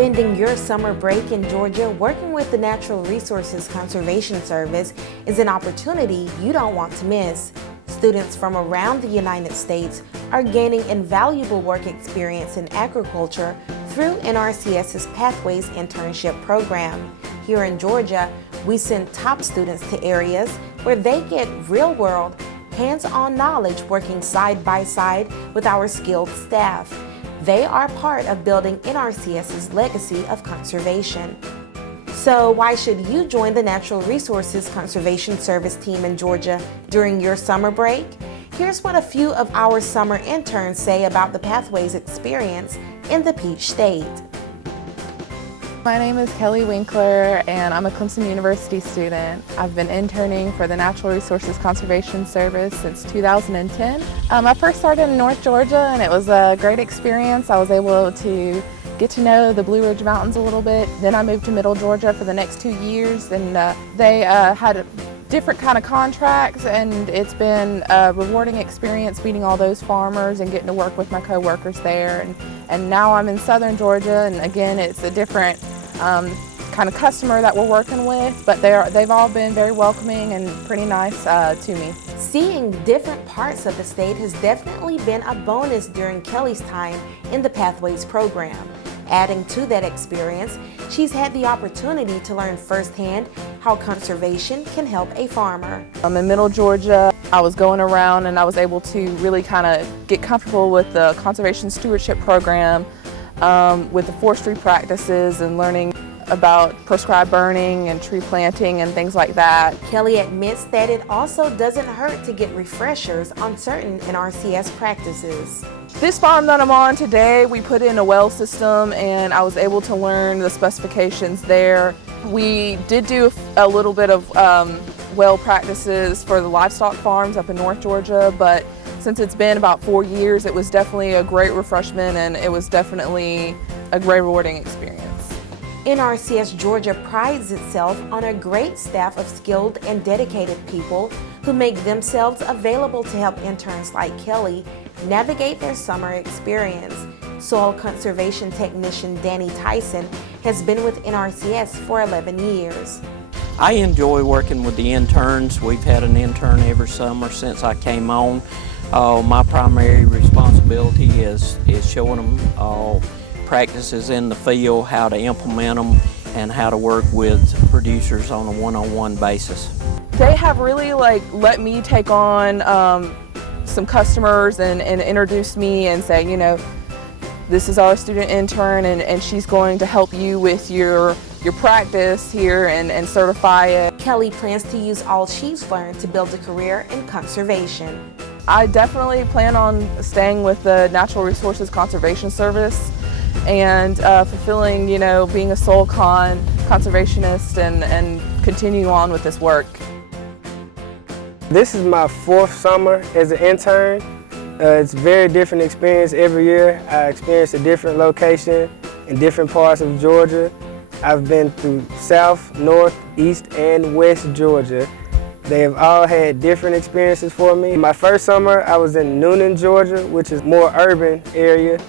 Spending your summer break in Georgia working with the Natural Resources Conservation Service is an opportunity you don't want to miss. Students from around the United States are gaining invaluable work experience in agriculture through NRCS's Pathways internship program. Here in Georgia, we send top students to areas where they get real-world, hands-on knowledge working side by side with our skilled staff. They are part of building NRCS's legacy of conservation. So why should you join the Natural Resources Conservation Service team in Georgia during your summer break? Here's what a few of our summer interns say about the Pathways experience in the Peach State. My name is Kelly Winkler and I'm a Clemson University student. I've been interning for the Natural Resources Conservation Service since 2010. I first started in North Georgia and it was a great experience. I was able to get to know the Blue Ridge Mountains a little bit. Then I moved to Middle Georgia for the next 2 years and they had different kind of contracts, and it's been a rewarding experience meeting all those farmers and getting to work with my co-workers there. And now I'm in Southern Georgia, and again it's a different kind of customer that we're working with, but they've all been very welcoming and pretty nice to me. Seeing different parts of the state has definitely been a bonus during Kelly's time in the Pathways program. Adding to that experience, she's had the opportunity to learn firsthand how conservation can help a farmer. I'm in Middle Georgia. I was going around and I was able to really kind of get comfortable with the conservation stewardship program, with the forestry practices and learning about prescribed burning and tree planting and things like that. Kelly admits that it also doesn't hurt to get refreshers on certain NRCS practices. This farm that I'm on today, we put in a well system and I was able to learn the specifications there. We did do a little bit of well practices for the livestock farms up in North Georgia, but since it's been about 4 years, it was definitely a great refreshment and it was definitely a great rewarding experience. NRCS Georgia prides itself on a great staff of skilled and dedicated people who make themselves available to help interns like Kelly navigate their summer experience. Soil conservation technician Danny Tyson has been with NRCS for 11 years. I enjoy working with the interns. We've had an intern every summer since I came on. My primary responsibility is showing them practices in the field, how to implement them, and how to work with producers on a one-on-one basis. They have really let me take on some customers and introduce me and say, you know, this is our student intern and she's going to help you with your practice here and certify it. Kelly plans to use all she's learned to build a career in conservation. I definitely plan on staying with the Natural Resources Conservation Service and fulfilling, you know, being a soil conservationist and continue on with this work. This is my 4th summer as an intern. It's a very different experience every year. I experience a different location in different parts of Georgia. I've been through South, North, East, and West Georgia. They have all had different experiences for me. My first summer I was in Noonan, Georgia, which is more urban area.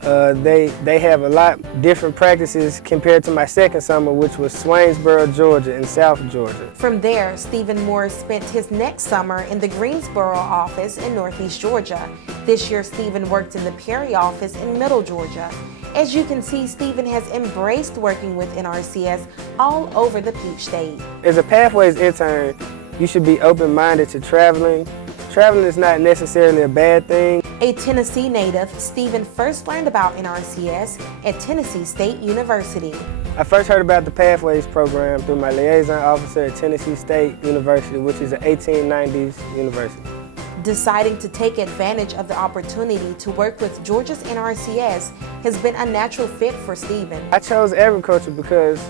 They have a lot different practices compared to my second summer, which was Swainsboro, Georgia in South Georgia. From there, Stephen Moore spent his next summer in the Greensboro office in Northeast Georgia. This year, Stephen worked in the Perry office in Middle Georgia. As you can see, Stephen has embraced working with NRCS all over the Peach State. As a Pathways intern, you should be open-minded to traveling. Traveling is not necessarily a bad thing. A Tennessee native, Stephen first learned about NRCS at Tennessee State University. I first heard about the Pathways program through my liaison officer at Tennessee State University, which is an 1890s university. Deciding to take advantage of the opportunity to work with Georgia's NRCS has been a natural fit for Stephen. I chose agriculture because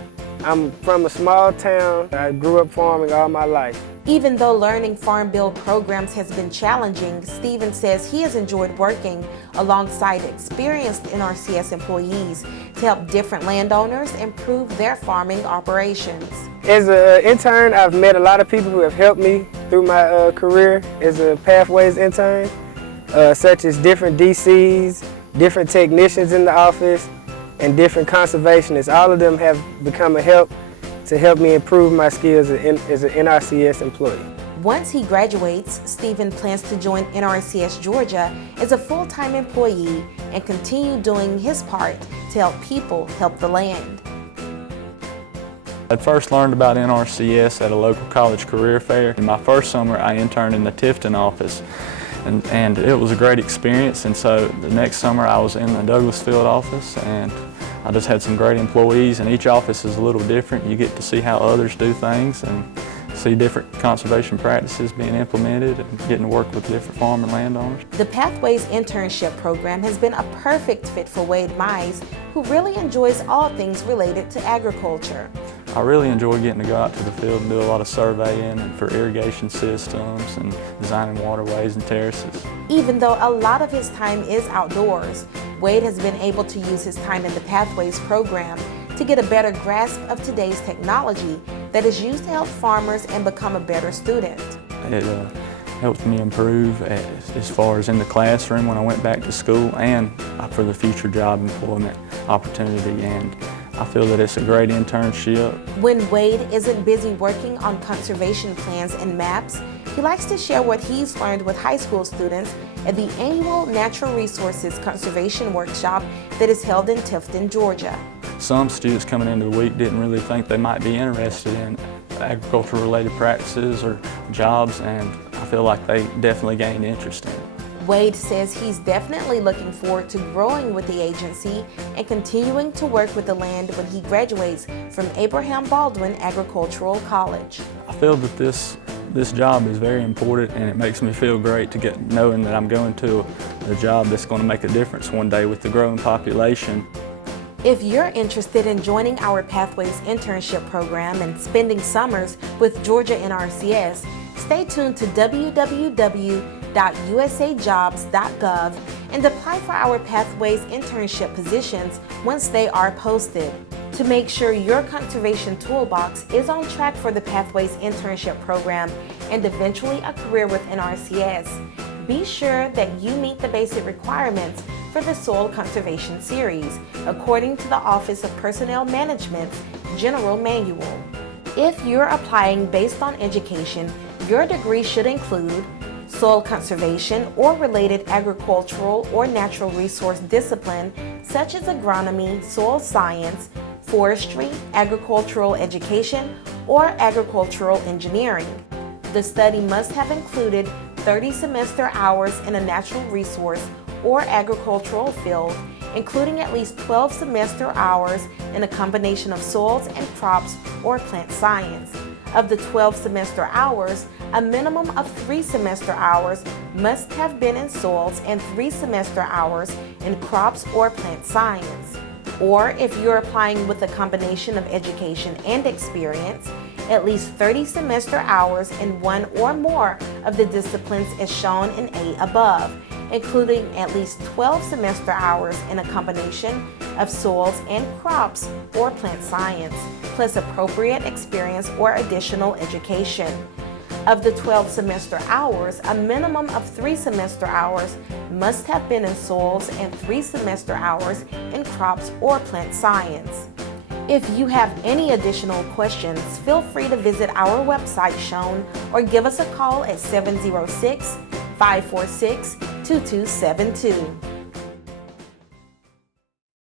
I'm from a small town. I grew up farming all my life. Even though learning Farm Bill programs has been challenging, Stephen says he has enjoyed working alongside experienced NRCS employees to help different landowners improve their farming operations. As an intern, I've met a lot of people who have helped me through my career as a Pathways intern, such as different DCs, different technicians in the office, and different conservationists. All of them have become a help to help me improve my skills as an NRCS employee. Once he graduates, Stephen plans to join NRCS Georgia as a full-time employee and continue doing his part to help people help the land. I first learned about NRCS at a local college career fair. In my first summer, I interned in the Tifton office, and it was a great experience. And so the next summer, I was in the Douglasfield office, and I just had some great employees, and each office is a little different. You get to see how others do things and see different conservation practices being implemented and getting to work with different farm and landowners. The Pathways internship program has been a perfect fit for Wade Mize, who really enjoys all things related to agriculture. I really enjoy getting to go out to the field and do a lot of surveying and for irrigation systems and designing waterways and terraces. Even though a lot of his time is outdoors, Wade has been able to use his time in the Pathways program to get a better grasp of today's technology that is used to help farmers and become a better student. It helped me improve as far as in the classroom when I went back to school and for the future job employment opportunity, and I feel that it's a great internship. When Wade isn't busy working on conservation plans and maps, he likes to share what he's learned with high school students at the annual Natural Resources Conservation Workshop that is held in Tifton, Georgia. Some students coming into the week didn't really think they might be interested in agriculture-related practices or jobs, and I feel like they definitely gained interest in it. Wade says he's definitely looking forward to growing with the agency and continuing to work with the land when he graduates from Abraham Baldwin Agricultural College. I feel that this job is very important, and it makes me feel great to get knowing that I'm going to a job that's going to make a difference one day with the growing population. If you're interested in joining our Pathways internship program and spending summers with Georgia NRCS, stay tuned to www.usajobs.gov and apply for our Pathways internship positions once they are posted. To make sure your conservation toolbox is on track for the Pathways internship program and eventually a career with NRCS, be sure that you meet the basic requirements for the Soil Conservation Series, according to the Office of Personnel Management's General Manual. If you're applying based on education, your degree should include soil conservation or related agricultural or natural resource discipline such as agronomy, soil science, forestry, agricultural education, or agricultural engineering. The study must have included 30 semester hours in a natural resource or agricultural field, including at least 12 semester hours in a combination of soils and crops or plant science. Of the 12 semester hours, a minimum of 3 semester hours must have been in soils and 3 semester hours in crops or plant science. Or if you're applying with a combination of education and experience, at least 30 semester hours in one or more of the disciplines as shown in A above, including at least 12 semester hours in a combination of soils and crops or plant science, plus appropriate experience or additional education. Of the 12 semester hours, a minimum of 3 semester hours must have been in soils and 3 semester hours in crops or plant science. If you have any additional questions, feel free to visit our website shown or give us a call at 706-546-2272.